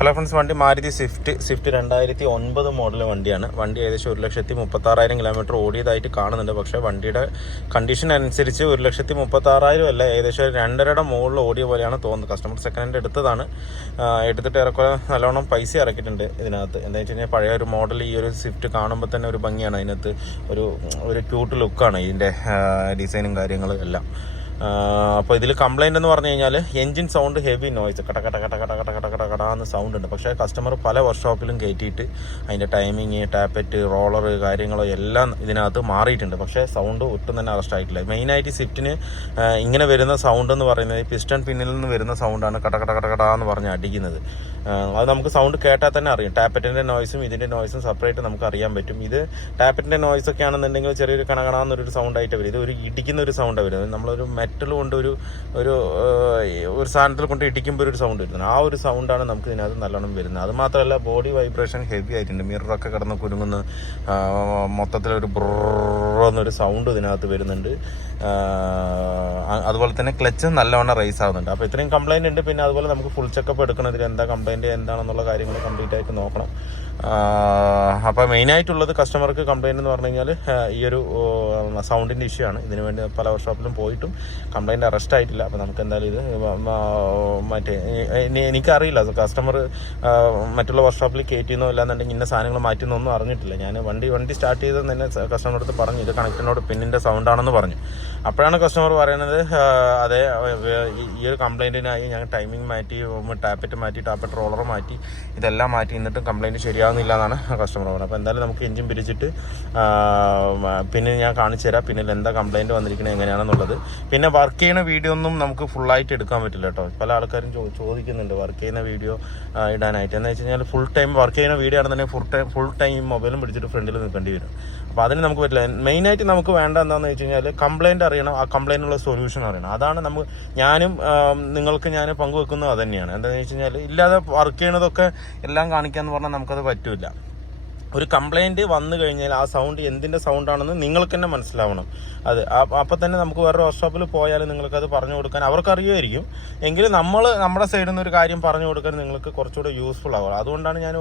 Hello friends, വണ്ടി Maruti Swift 2009 model വണ്ടിയാണ്. വണ്ടി ഏകദേശം 1,36,000 കിലോമീറ്റർ ഓടിയതായിട്ട് കാണുന്നുണ്ട്. പക്ഷേ വണ്ടിയുടെ കണ്ടീഷൻ അനുസരിച്ച് 1,36,000 അല്ല, ഏകദേശം 2.5 മുകളിൽ ഓടിയ പോലെയാണ് തോന്നുന്നത്. കസ്റ്റമർ സെക്കൻഡ് ഹാൻഡ് എടുത്തതാണ്. എടുത്തിട്ട് ഏറെക്കുറെ നല്ലോണം പൈസ ഇറക്കിയിട്ടുണ്ട് ഇതിനകത്ത്. എന്താണെന്ന് വെച്ച് കഴിഞ്ഞാൽ പഴയ ഒരു മോഡൽ ഈ ഒരു സ്വിഫ്റ്റ് കാണുമ്പോൾ തന്നെ ഒരു ഭംഗിയാണ്. അതിനകത്ത് ഒരു ക്യൂട്ട് ലുക്കാണ് ഇതിൻ്റെ ഡിസൈനും കാര്യങ്ങളും എല്ലാം. അപ്പോൾ ഇതിൽ കംപ്ലൈൻറ്റ് എന്ന് പറഞ്ഞു കഴിഞ്ഞാൽ എൻജിൻ സൗണ്ട്, ഹെവി നോയ്സ്, കട കട കട കട കട കട കട കട എന്ന് സൗണ്ട് ഉണ്ട്. പക്ഷേ കസ്റ്റമർ പല വർക്ക്ഷോപ്പിലും കയറ്റിയിട്ട് അതിൻ്റെ ടൈമിങ്, ടാപ്പറ്റ്, റോളർ കാര്യങ്ങളോ എല്ലാം ഇതിനകത്ത് മാറിയിട്ടുണ്ട്. പക്ഷേ സൗണ്ട് ഒട്ടും തന്നെ അറസ്റ്റ് ആയിട്ടില്ല. മെയിനായിട്ട് സ്വിഫ്റ്റിന് ഇങ്ങനെ വരുന്ന സൗണ്ട് എന്ന് പറയുന്നത് പിസ്റ്റൺ പിന്നിൽ നിന്ന് വരുന്ന സൗണ്ടാണ് കട കട കട കട എന്ന് പറഞ്ഞ് അടിക്കുന്നത്. അത് നമുക്ക് സൗണ്ട് കേട്ടാൽ തന്നെ അറിയാം. ടാപ്പറ്റിൻ്റെ നോയ്സും ഇതിൻ്റെ നോയ്സും സെപ്പറേറ്റ് നമുക്ക് അറിയാൻ പറ്റും. ഇത് ടാപ്പറ്റിൻ്റെ നോയ്സ് ഒക്കെ ആണെന്നുണ്ടെങ്കിൽ ചെറിയൊരു കണകണാന്നൊരു സൗണ്ടായിട്ട് വരും. ഇത് ഒരു ഇടിക്കുന്ന ഒരു സൗണ്ടാണ് വരുന്നത്. നമ്മളൊരു മെറ്റൽ കൊണ്ട് ഒരു സാധനത്തിൽ കൊണ്ട് ഇടിക്കുമ്പോൾ ഒരു സൗണ്ട് വരുന്നത്. ആ ഒരു സൗണ്ടാണ് നമുക്ക് ഇതിനകത്ത് നല്ലോണം വരുന്നത്. അത് മാത്രമല്ല ബോഡി വൈബ്രേഷൻ ഹെവി ആയിട്ടുണ്ട്. മിററൊക്കെ കിടന്ന് കുരുങ്ങുന്ന മൊത്തത്തിലൊരു ബ്രന്നൊരു സൗണ്ട് ഇതിനകത്ത് വരുന്നുണ്ട്. അതുപോലെ തന്നെ ക്ലച്ച് നല്ലവണ്ണം റൈസ് ആവുന്നുണ്ട്. അപ്പോൾ ഇത്രയും കംപ്ലൈൻറ്റ് ഉണ്ട്. പിന്നെ അതുപോലെ നമുക്ക് ഫുൾ ചെക്കപ്പ് എടുക്കണം. ഇതിൽ എന്താ കംപ്ലൈൻറ്റ് എന്താണെന്നുള്ള കാര്യങ്ങൾ കംപ്ലീറ്റ് ആയിട്ട് നോക്കണം. അപ്പോൾ മെയിനായിട്ടുള്ളത് കസ്റ്റമർക്ക് കംപ്ലൈൻറ്റ് എന്ന് പറഞ്ഞു കഴിഞ്ഞാൽ ഈ ഒരു സൗണ്ടിൻ്റെ ഇഷ്യൂ ആണ്. ഇതിനു വേണ്ടി പല വർക്ക്ഷോപ്പിലും പോയിട്ടും കംപ്ലൈൻറ്റ് അറസ്റ്റ് ആയിട്ടില്ല. അപ്പോൾ നമുക്ക് എന്തായാലും ഇത് എനിക്കറിയില്ല കസ്റ്റമർ മറ്റുള്ള വർക്ക്ഷോപ്പിൽ കയറ്റിയെന്നോ ഇല്ലാന്നുണ്ടെങ്കിൽ ഇന്ന സാധനങ്ങൾ മാറ്റുന്നൊന്നും അറിഞ്ഞിട്ടില്ല. ഞാൻ വണ്ടി സ്റ്റാർട്ട് ചെയ്തെന്ന് തന്നെ കസ്റ്റമർ അടുത്ത് പറഞ്ഞു ഇത് കണക്റ്റിനോട് പിന്നിൻ്റെ സൗണ്ടാണെന്ന് പറഞ്ഞു. അപ്പോഴാണ് കസ്റ്റമർ പറയുന്നത് അതെ, ഈ ഒരു കംപ്ലൈൻറ്റിനായി ഞങ്ങൾ ടൈമിംഗ് മാറ്റി, ടാപ്പറ്റ് മാറ്റി, ടാപ്പറ്റ് റോളർ മാറ്റി, ഇതെല്ലാം മാറ്റി, എന്നിട്ടും കംപ്ലൈൻറ്റ് ശരിയാകുന്നില്ല എന്നാണ് കസ്റ്റമർ പറഞ്ഞത്. അപ്പോൾ എന്തായാലും നമുക്ക് എഞ്ചിൻ പിരിച്ചിട്ട് പിന്നെ ഞാൻ കാണിച്ചു തരാം പിന്നിൽ എന്താ കംപ്ലൈൻറ്റ് വന്നിരിക്കുന്നത് എങ്ങനെയാണെന്നുള്ളത്. പിന്നെ വർക്ക് ചെയ്യുന്ന വീഡിയോ ഒന്നും നമുക്ക് ഫുള്ളായിട്ട് എടുക്കാൻ പറ്റില്ല കേട്ടോ. പല ആൾക്കാരും ചോദിക്കുന്നുണ്ട് വർക്ക് ചെയ്യുന്ന വീഡിയോ ഇടാനായിട്ട്. എന്ന് വെച്ച് കഴിഞ്ഞാൽ ഫുൾ ടൈം വർക്ക് ചെയ്യുന്ന വീഡിയോ ആണെന്നുണ്ടെങ്കിൽ ഫുൾ ടൈം മൊബൈലും പിടിച്ചിട്ട് ഫ്രണ്ടിൽ നിൽക്കേണ്ടി വരും. അപ്പോൾ അതിന് നമുക്ക് പറ്റില്ല. മെയിനായിട്ട് നമുക്ക് വേണ്ട എന്താണെന്ന് വെച്ച് കഴിഞ്ഞാൽ കംപ്ലൈൻറ്റ് അറിയണം, ആ കംപ്ലൈൻറ്റിനുള്ള സൊല്യൂഷൻ അറിയണം. അതാണ് ഞാനും നിങ്ങൾക്ക് ഞാൻ പങ്കുവെക്കുന്നത് അത് തന്നെയാണ്. എന്താണെന്ന് വെച്ച് കഴിഞ്ഞാൽ ഇല്ലാതെ വർക്ക് ചെയ്യണതൊക്കെ എല്ലാം കാണിക്കാമെന്ന് പറഞ്ഞാൽ നമുക്കത് പറ്റില്ല. ഒരു കംപ്ലൈൻറ്റ് വന്നു കഴിഞ്ഞാൽ ആ സൗണ്ട് എന്തിൻ്റെ സൗണ്ടാണെന്ന് നിങ്ങൾക്ക് തന്നെ മനസ്സിലാവണം. അത് അപ്പം തന്നെ നമുക്ക് വേറെ വർക്ക്ഷോപ്പിൽ പോയാൽ നിങ്ങൾക്കത് പറഞ്ഞു കൊടുക്കാൻ അവർക്ക് അറിയുമായിരിക്കും. എങ്കിലും നമ്മുടെ സൈഡിൽ നിന്ന് ഒരു കാര്യം പറഞ്ഞു കൊടുക്കാൻ നിങ്ങൾക്ക് കുറച്ചുകൂടെ യൂസ്ഫുൾ ആവുക. അതുകൊണ്ടാണ് ഞാൻ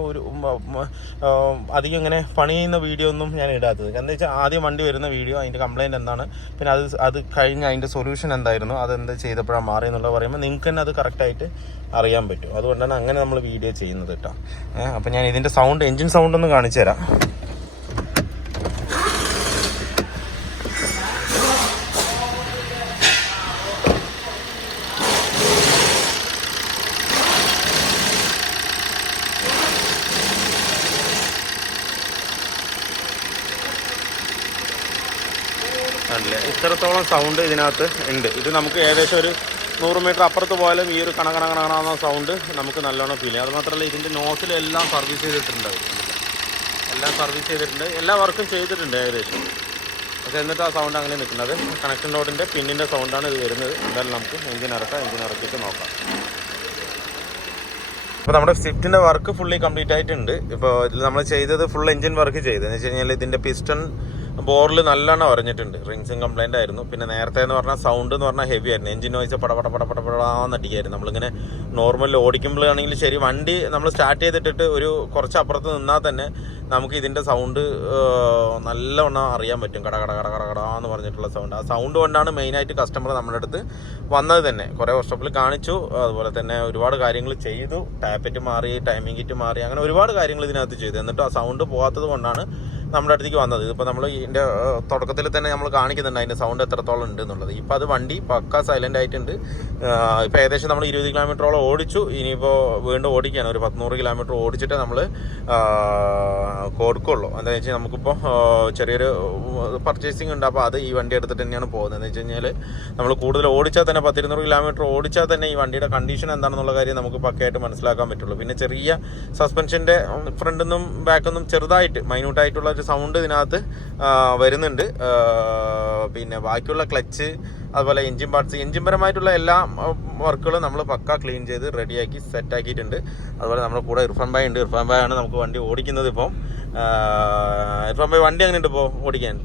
അധികം ഇങ്ങനെ പണി ചെയ്യുന്ന വീഡിയോ ഒന്നും ഞാൻ ഇടാത്തത്. എന്താ വെച്ചാൽ ആദ്യം വണ്ടി വരുന്ന വീഡിയോ, അതിൻ്റെ കംപ്ലൈൻറ്റ് എന്താണ്, പിന്നെ അത് കഴിഞ്ഞ് അതിൻ്റെ സൊല്യൂഷൻ എന്തായിരുന്നു, അതെന്താ ചെയ്തപ്പോഴാണ് മാറിയെന്നുള്ളത് പറയുമ്പോൾ നിങ്ങൾക്ക് തന്നെ അത് കറക്റ്റായിട്ട് അറിയാൻ പറ്റും. അതുകൊണ്ടാണ് അങ്ങനെ നമ്മൾ വീഡിയോ ചെയ്യുന്നത് കേട്ടോ. അപ്പം ഞാൻ ഇതിൻ്റെ സൗണ്ട്, എൻജിൻ സൗണ്ട് ഒന്ന് കാണിച്ചു തരാം. അല്ലേ, ഇത്രത്തോളം സൗണ്ട് ഇതിനകത്ത് ഉണ്ട്. ഇത് നമുക്ക് ഏകദേശം ഒരു 100 മീറ്റർ അപ്പുറത്ത് പോയാലും ഈ ഒരു കണകണ സൗണ്ട് നമുക്ക് നല്ലോണം ഫീൽ ചെയ്യും. അതുമാത്രമല്ല ഇതിൻ്റെ നോസിലെല്ലാം സർവീസ് ചെയ്തിട്ടുണ്ട്. എല്ലാ വർക്കും ചെയ്തിട്ടുണ്ട് ഏകദേശം. പക്ഷേ എന്നിട്ട് ആ സൗണ്ട് അങ്ങനെ നിൽക്കുന്നത് കണക്ഷൻ റോഡിൻ്റെ പിന്നിൻ്റെ സൗണ്ടാണ് ഇത് വരുന്നത്. എന്തായാലും നമുക്ക് എഞ്ചിൻ ഇറക്കിയിട്ട് നോക്കാം. ഇപ്പോൾ നമ്മുടെ സ്വിഫ്റ്റിൻ്റെ വർക്ക് ഫുള്ളി കംപ്ലീറ്റ് ആയിട്ടുണ്ട്. ഇപ്പോൾ ഇതിൽ നമ്മൾ ചെയ്തത് ഫുൾ എഞ്ചിൻ വർക്ക് ചെയ്തതെന്ന് വെച്ച് കഴിഞ്ഞാൽ ഇതിൻ്റെ പിസ്റ്റൺ ബോറിൽ നല്ലോണം ഉറഞ്ഞിട്ടുണ്ട്. റിങ്സും കംപ്ലൈൻ്റ് ആയിരുന്നു. പിന്നെ നേരത്തെ എന്ന് പറഞ്ഞാൽ സൗണ്ട് എന്ന് പറഞ്ഞാൽ ഹെവി ആയിരുന്നു. എഞ്ചിൻ നോയ്സ് പടപടന്നടിക്കായിരുന്നു. നമ്മളിങ്ങനെ നോർമൽ ഓടിക്കുമ്പോഴാണെങ്കിൽ ശരി, വണ്ടി നമ്മൾ സ്റ്റാർട്ട് ചെയ്തിട്ടിട്ട് ഒരു കുറച്ച് അപ്പുറത്ത് നിന്നാൽ തന്നെ നമുക്ക് ഇതിൻ്റെ സൗണ്ട് നല്ലവണ്ണം അറിയാൻ പറ്റും. കട കട കട കട കട എന്ന് പറഞ്ഞിട്ടുള്ള സൗണ്ട്. ആ സൗണ്ട് കൊണ്ടാണ് മെയിനായിട്ട് കസ്റ്റമർ നമ്മുടെ അടുത്ത് വന്നത് തന്നെ. കുറേ വർക്ക്ഷോപ്പിൽ കാണിച്ചു, അതുപോലെ തന്നെ ഒരുപാട് കാര്യങ്ങൾ ചെയ്തു. ടാപ്പറ്റ് മാറി, ടൈമിംഗ് കിറ്റ് മാറി, അങ്ങനെ ഒരുപാട് കാര്യങ്ങൾ ഇതിനകത്ത് ചെയ്തു. എന്നിട്ട് ആ സൗണ്ട് പോകാത്തത് കൊണ്ടാണ് നമ്മുടെ അടുത്തേക്ക് വന്നത്. ഇതിപ്പോൾ നമ്മൾ ഇതിൻ്റെ തുടക്കത്തിൽ തന്നെ നമ്മൾ കാണിക്കുന്നുണ്ട് അതിൻ്റെ സൗണ്ട് എത്രത്തോളം ഉണ്ട് എന്നുള്ളത്. ഇപ്പോൾ അത് വണ്ടി പക്ക സൈലൻ്റ് ആയിട്ടുണ്ട്. ഇപ്പോൾ ഏകദേശം നമ്മൾ 20 കിലോമീറ്ററോളം ഓടിച്ചു. ഇനിയിപ്പോൾ വീണ്ടും ഓടിക്കുകയാണ്. ഒരു 100 കിലോമീറ്റർ ഓടിച്ചിട്ട് നമ്മൾ കൊടുക്കുള്ളൂ. എന്താണെന്ന് വെച്ചാൽ നമുക്കിപ്പോൾ ചെറിയൊരു പർച്ചേസിങ് ഉണ്ട്. അപ്പോൾ അത് ഈ വണ്ടി എടുത്തിട്ട് തന്നെയാണ് പോകുന്നത്. എന്ന് വെച്ച് കഴിഞ്ഞാൽ നമ്മൾ കൂടുതൽ ഓടിച്ചാൽ തന്നെ 100-200 കിലോമീറ്റർ ഓടിച്ചാൽ തന്നെ ഈ വണ്ടിയുടെ കണ്ടീഷൻ എന്താണെന്നുള്ള കാര്യം നമുക്ക് പക്കയായിട്ട് മനസ്സിലാക്കാൻ പറ്റുള്ളൂ. പിന്നെ ചെറിയ സസ്പെൻഷൻ്റെ ഫ്രണ്ടിൽ നിന്നും ബാക്കിൽ നിന്നും ചെറുതായിട്ട് മൈന്യൂട്ടായിട്ടുള്ള ഒരു സൗണ്ട് ഇതിനകത്ത് വരുന്നുണ്ട്. പിന്നെ ബാക്കിയുള്ള ക്ലച്ച്, അതുപോലെ എഞ്ചിൻ പാർട്സ്, എഞ്ചിൻ പരമായിട്ടുള്ള എല്ലാ വർക്കുകളും നമ്മൾ പക്ക ക്ലീൻ ചെയ്ത് റെഡിയാക്കി സെറ്റാക്കിയിട്ടുണ്ട്. അതുപോലെ നമ്മുടെ കൂടെ ഇർഫാൻ ഭായ് ഉണ്ട്. ഇർഫാൻ ഭായ് ആണ് നമുക്ക് വണ്ടി ഓടിക്കുന്നത്. ഇപ്പം ഇർഫാൻ ഭായ് വണ്ടി അങ്ങനെ ഉണ്ട് ഇപ്പോൾ ഓടിക്കാൻ?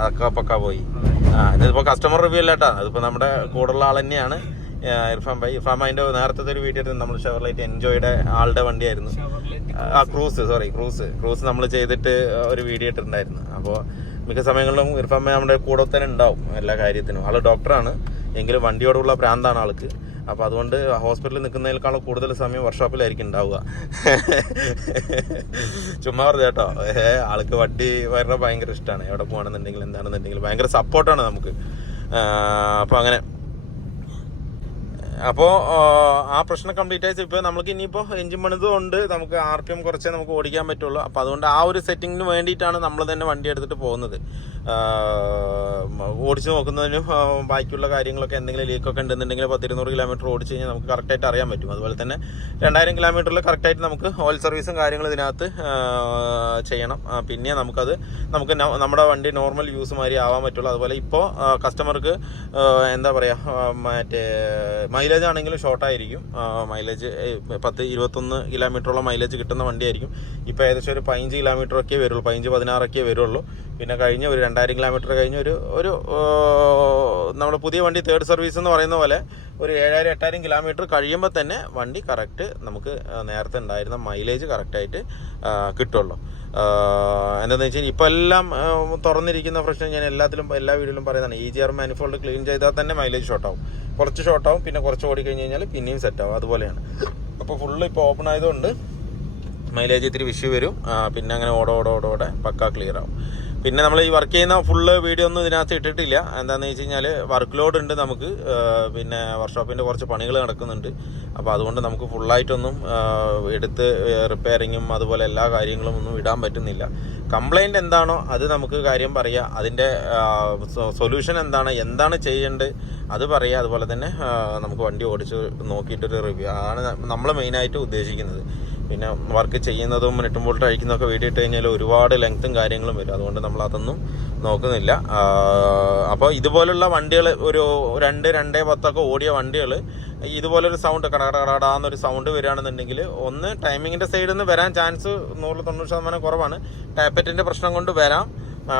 അതൊക്കെ പക്ക പോയി. ഇതിപ്പോൾ കസ്റ്റമർ റിവ്യൂ അല്ല കേട്ടോ, അതിപ്പോൾ നമ്മുടെ കൂടെയുള്ള ആൾ തന്നെയാണ്. ഇർഫാൻ ഭായി അതിൻ്റെ നേരത്തെ ഒരു വീഡിയോ ആയിരുന്നു നമ്മൾ ഷെവർലൈറ്റ് എൻജോയുടെ ആളുടെ വണ്ടിയായിരുന്നു. ക്രൂസ് നമ്മൾ ചെയ്തിട്ട് ഒരു വീഡിയോ ഇട്ടിട്ടുണ്ടായിരുന്നു. അപ്പോൾ മിക്ക സമയങ്ങളിലും ഇർഫാൻ ഭായി നമ്മുടെ കൂടെ തന്നെ ഉണ്ടാവും എല്ലാ കാര്യത്തിനും. ആൾ ഡോക്ടറാണ്, എങ്കിലും വണ്ടിയോടുള്ള ഭ്രാന്താണ് ആൾക്ക്. അപ്പോൾ അതുകൊണ്ട് ഹോസ്പിറ്റലിൽ നിൽക്കുന്നതിനേക്കാളും കൂടുതൽ സമയം വർക്ക്ഷോപ്പിലായിരിക്കും ഉണ്ടാവുക. ചുമ്മാ പറഞ്ഞു കേട്ടോ. ആൾക്ക് വണ്ടി വരണ ഭയങ്കര ഇഷ്ടമാണ്. എവിടെ പോകുകയാണെന്നുണ്ടെങ്കിൽ എന്താണെന്നുണ്ടെങ്കിൽ ഭയങ്കര സപ്പോർട്ടാണ് നമുക്ക്. അപ്പോൾ അങ്ങനെ അപ്പോൾ ആ പ്രശ്നം കംപ്ലീറ്റ് ആയിട്ട് ഇപ്പോൾ നമുക്ക് ഇനിയിപ്പോൾ എഞ്ചിൻ പണിതുകൊണ്ട് നമുക്ക് RPM കുറച്ചേ നമുക്ക് ഓടിക്കാൻ പറ്റുള്ളൂ. അപ്പോൾ അതുകൊണ്ട് ആ ഒരു സെറ്റിങ്ങിന് വേണ്ടിയിട്ടാണ് നമ്മൾ തന്നെ വണ്ടി എടുത്തിട്ട് പോകുന്നത്. ഓടിച്ച് നോക്കുന്നതിനും ബാക്കിയുള്ള കാര്യങ്ങളൊക്കെ എന്തെങ്കിലും ലീക്കൊക്കെ ഉണ്ടെന്നുണ്ടെങ്കിൽ 10-200 കിലോമീറ്റർ ഓടിച്ച് കഴിഞ്ഞാൽ നമുക്ക് കറക്റ്റായിട്ട് അറിയാൻ പറ്റും. അതുപോലെ തന്നെ 2000 കിലോമീറ്ററിൽ കറക്റ്റായിട്ട് നമുക്ക് ഓയിൽ സർവീസും കാര്യങ്ങളും ഇതിനകത്ത് ചെയ്യണം. പിന്നെ നമുക്ക് നമ്മുടെ വണ്ടി നോർമൽ യൂസ് മാതിരി ആവാൻ പറ്റുള്ളൂ. അതുപോലെ ഇപ്പോൾ കസ്റ്റമർക്ക് എന്താ പറയുക, മറ്റേ മൈലേജ് ആണെങ്കിലും ഷോർട്ടായിരിക്കും. മൈലേജ് 10-21 കിലോമീറ്ററോളം മൈലേജ് കിട്ടുന്ന വണ്ടിയായിരിക്കും. ഇപ്പോൾ ഏകദേശം ഒരു 15 കിലോമീറ്ററൊക്കെ വരുള്ളൂ, 15-16 വരുള്ളൂ. പിന്നെ കഴിഞ്ഞ ഒരു 2000 കിലോമീറ്റർ കഴിഞ്ഞ് ഒരു നമ്മുടെ പുതിയ വണ്ടി തേർഡ് സർവീസ് എന്ന് പറയുന്ന പോലെ ഒരു 7000-8000 കിലോമീറ്റർ കഴിയുമ്പോൾ തന്നെ വണ്ടി കറക്റ്റ് നമുക്ക് നേരത്തെ ഉണ്ടായിരുന്ന മൈലേജ് കറക്റ്റായിട്ട് കിട്ടുള്ളൂ. എന്താണെന്ന് വെച്ചാൽ ഇപ്പോൾ എല്ലാം തുറന്നിരിക്കുന്ന പ്രശ്നം ഞാൻ എല്ലാ വീഡിയോയിലും പറയുന്നതാണ്. EGR മാനിഫോൾഡ് ക്ലീൻ ചെയ്താൽ തന്നെ മൈലേജ് ഷോർട്ടാവും, കുറച്ച് ഷോർട്ടാവും, പിന്നെ കുറച്ച് ഓടി കഴിഞ്ഞ് കഴിഞ്ഞാൽ പിന്നെയും സെറ്റാവും. അതുപോലെയാണ്. അപ്പോൾ ഫുള്ള് ഇപ്പോൾ ഓപ്പൺ ആയതുകൊണ്ട് മൈലേജ് ഇത്തിരി വിഷു വരും. പിന്നെ അങ്ങനെ ഓടെ പക്കാ ക്ലിയർ ആവും. പിന്നെ നമ്മൾ ഈ വർക്ക് ചെയ്യുന്ന ഫുള്ള് വീഡിയോ ഒന്നും ഇതിനകത്ത് ഇട്ടിട്ടില്ല. എന്താണെന്ന് വെച്ച് കഴിഞ്ഞാൽ വർക്ക് ലോഡ് ഉണ്ട് നമുക്ക്. പിന്നെ വർക്ക്ഷോപ്പിൻ്റെ കുറച്ച് പണികൾ നടക്കുന്നുണ്ട്. അപ്പോൾ അതുകൊണ്ട് നമുക്ക് ഫുള്ളായിട്ടൊന്നും എടുത്ത് റിപ്പയറിങ്ങും അതുപോലെ എല്ലാ കാര്യങ്ങളും ഒന്നും ഇടാൻ പറ്റുന്നില്ല. കംപ്ലൈൻറ്റ് എന്താണോ അത് നമുക്ക് കാര്യം പറയുക, അതിൻ്റെ സൊല്യൂഷൻ എന്താണ് ചെയ്യേണ്ടത് അത് പറയുക. അതുപോലെ തന്നെ നമുക്ക് വണ്ടി ഓടിച്ച് നോക്കിയിട്ടൊരു റിവ്യൂ ആണ് നമ്മൾ മെയിനായിട്ട് ഉദ്ദേശിക്കുന്നത്. പിന്നെ വർക്ക് ചെയ്യുന്നതും നെട്ടും ബോൾട്ട് അഴിക്കുന്നതൊക്കെ വീഡിയോ ഇട്ട് കഴിഞ്ഞാൽ ഒരുപാട് ലെങ്ത്തും കാര്യങ്ങളും വരും. അതുകൊണ്ട് നമ്മൾ അതൊന്നും നോക്കുന്നില്ല. അപ്പോൾ ഇതുപോലുള്ള വണ്ടികൾ ഒരു 2-2:10 ഓടിയ വണ്ടികൾ ഇതുപോലൊരു സൗണ്ട് കടകടാന്നൊരു സൗണ്ട് വരികയാണെന്നുണ്ടെങ്കിൽ ഒന്ന് ടൈമിങ്ങിൻ്റെ സൈഡിൽ നിന്ന് വരാൻ ചാൻസ് 100-90% കുറവാണ്. ടാപ്പറ്റിൻ്റെ പ്രശ്നം കൊണ്ട് വരാം.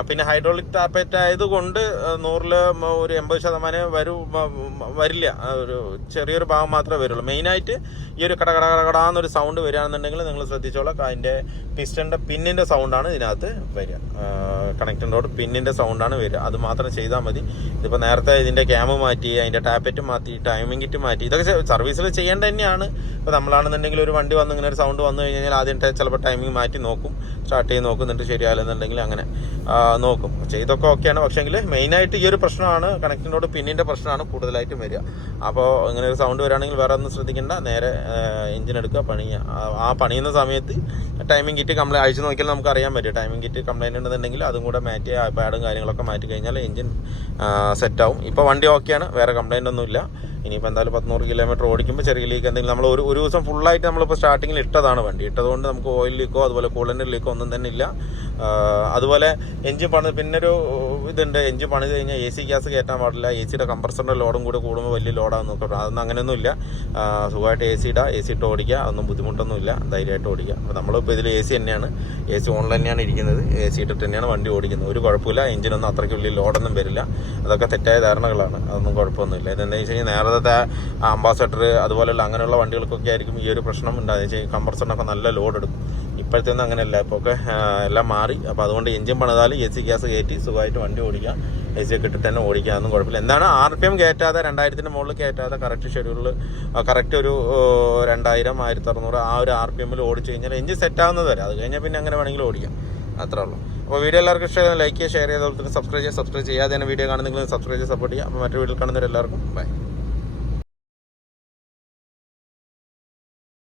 പിന്നെ ഹൈഡ്രോളിക് ടാപ്പറ്റ് ആയതുകൊണ്ട് 100-ൽ ഒരു 80% വരില്ല. ഒരു ചെറിയൊരു ഭാഗം മാത്രമേ വരുള്ളൂ. മെയിനായിട്ട് ഈ ഒരു കടകടാന്നൊരു സൗണ്ട് വരികയാണെന്നുണ്ടെങ്കിൽ നിങ്ങൾ ശ്രദ്ധിച്ചോളാം. അതിൻ്റെ പിസ്റ്റൻ്റെ പിന്നിൻ്റെ സൗണ്ടാണ് ഇതിനകത്ത് വരിക. കണക്റ്റിനോട് പിന്നിൻ്റെ സൗണ്ടാണ് വരിക. അത് മാത്രം ചെയ്താൽ മതി. ഇതിപ്പോൾ നേരത്തെ ഇതിൻ്റെ ക്യാമ് മാറ്റി, അതിൻ്റെ ടാപ്പറ്റ് മാറ്റി, ടൈമിംഗ് കിറ്റ് മാറ്റി, ഇതൊക്കെ സർവീസിൽ ചെയ്യേണ്ട തന്നെയാണ്. ഇപ്പോൾ നമ്മളാണെന്നുണ്ടെങ്കിൽ ഒരു വണ്ടി വന്ന് ഇങ്ങനെ ഒരു സൗണ്ട് വന്നു കഴിഞ്ഞാൽ ആദ്യം ചിലപ്പോൾ ടൈമിംഗ് മാറ്റി നോക്കും, സ്റ്റാർട്ട് ചെയ്ത് നോക്കുന്നുണ്ട്, ശരിയായില്ലെന്നുണ്ടെങ്കിൽ അങ്ങനെ നോക്കും. ചെയ്തൊക്കെ ഓക്കെയാണ്. പക്ഷേങ്കിൽ മെയിനായിട്ട് ഈ ഒരു പ്രശ്നമാണ്, കണക്റ്റിനോട് പിന്നിൻ്റെ പ്രശ്നമാണ് കൂടുതലായിട്ടും വരിക. അപ്പോൾ ഇങ്ങനെ ഒരു സൗണ്ട് വരികയാണെങ്കിൽ വേറെ ഒന്നും ശ്രദ്ധിക്കേണ്ട, നേരെ എഞ്ചിൻ എടുക്കുക, പണിയുക. ആ പണിയുന്ന സമയത്ത് ടൈമിംഗ് കിറ്റ് അഴിച്ചു നോക്കിയാൽ നമുക്ക് അറിയാൻ പറ്റും. ടൈമിംഗ് കിറ്റ് കംപ്ലൈൻറ്റ് ഉണ്ടെന്നുണ്ടെങ്കിൽ അതും കൂടെ മാറ്റി പാഡും കാര്യങ്ങളൊക്കെ മാറ്റി കഴിഞ്ഞാൽ എഞ്ചിൻ സെറ്റാവും. ഇപ്പോൾ വണ്ടി ഓക്കെയാണ്, വേറെ കംപ്ലൈൻ്റ് ഒന്നുമില്ല. ഇനിയിപ്പോൾ എന്തായാലും 100 കിലോമീറ്റർ ഓടിക്കുമ്പോൾ ചെറിയ ലീക്ക് എന്തെങ്കിലും നമ്മൾ ഒരു ദിവസം ഫുള്ളായിട്ട് നമ്മളിപ്പോൾ സ്റ്റാർട്ടിങ്ങിൽ ഇട്ടതാണ് വണ്ടി. ഇട്ടതുകൊണ്ട് നമുക്ക് ഓയിൽ ലീക്കോ അതുപോലെ കൂളൻ്റ് ലീക്കോ ഒന്നും തന്നെ ഇല്ല. അതുപോലെ എഞ്ചിൻ പിന്നൊരു ഇതുണ്ട്, എഞ്ചിൻ പണിത് കഴിഞ്ഞാൽ AC ഗ്യാസ് കയറ്റാൻ പാടില്ല. ACയുടെ കംപ്രസറിൻ്റെ ലോഡും കൂടെ കൂടുമ്പോൾ വലിയ ലോഡാകും നോക്കാം. അതൊന്നും അങ്ങനെയൊന്നുമില്ല. സുഖമായിട്ട് AC ഇട്ട് ഓടിക്കുക, അതൊന്നും ബുദ്ധിമുട്ടൊന്നുമില്ല, ധൈര്യമായിട്ട് ഓടിക്കുക. അപ്പോൾ നമ്മളിപ്പോൾ ഇതിൽ AC തന്നെയാണ്, AC ഓൺ തന്നെയാണ് ഇരിക്കുന്നത്, AC ഇട്ടിട്ട് തന്നെയാണ് വണ്ടി ഓടിക്കുന്നത്. ഒരു കുഴപ്പമില്ല. എഞ്ചിനൊന്നും അത്രയ്ക്ക് വലിയ ലോഡൊന്നും വരില്ല. അതൊക്കെ തെറ്റായ ധാരണകളാണ്, അതൊന്നും കുഴപ്പമൊന്നുമില്ല. ഇതെന്താണെന്ന് വെച്ച് കഴിഞ്ഞാൽ നേരത്തെ അംബാസഡർ അതുപോലെയുള്ള അങ്ങനെയുള്ള വണ്ടികൾക്കൊക്കെ ആയിരിക്കും ഈ ഒരു പ്രശ്നം ഉണ്ടാകുന്നത്. വെച്ചാൽ കംപ്രസറിനൊക്കെ നല്ല ലോഡ് എടുക്കും. ഇപ്പോഴത്തെ ഒന്നും അങ്ങനെയല്ല, ഇപ്പോൾ ഒക്കെ എല്ലാം മാറി. അപ്പോൾ അതുകൊണ്ട് എഞ്ചിൻ പണിതാൽ AC ഗ്യാസ് കയറ്റി സുഖമായിട്ട് വണ്ടി ഓടിക്കാം, AC ഒക്കെ ഇട്ടിട്ട് തന്നെ ഓടിക്കാനൊന്നും കുഴപ്പമില്ല. എന്താണ് RPM കയറ്റാതെ 2000-ന് മുകളിൽ കയറ്റാതെ കറക്റ്റ് ഷെഡ്യൂളിൽ കറക്റ്റ് ഒരു 2000, 1600 ആ ഒരു RPM ഓടിച്ചു കഴിഞ്ഞാൽ എഞ്ചിൻ സെറ്റാകുന്നത് വരെ. അത് കഴിഞ്ഞാൽ പിന്നെ അങ്ങനെ വേണമെങ്കിൽ ഓടിക്കാം, അത്രേ ഉള്ളൂ. അപ്പോൾ വീഡിയോ എല്ലാവർക്കും ഇഷ്ടമായി ലൈക്ക് ചെയ്യുക, ഷെയർ ചെയ്യുക, അതുപോലെ തന്നെ സബ്സ്ക്രൈബ് ചെയ്യാതെ വീഡിയോ കാണുന്നെങ്കിൽ സബ്സ്ക്രൈബ് ചെയ്ത് സപ്പോർട്ട് ചെയ്യുക. അപ്പോൾ മറ്റൊരു വീഡിയോ കാണുന്നവരെല്ലാവർക്കും ബൈ.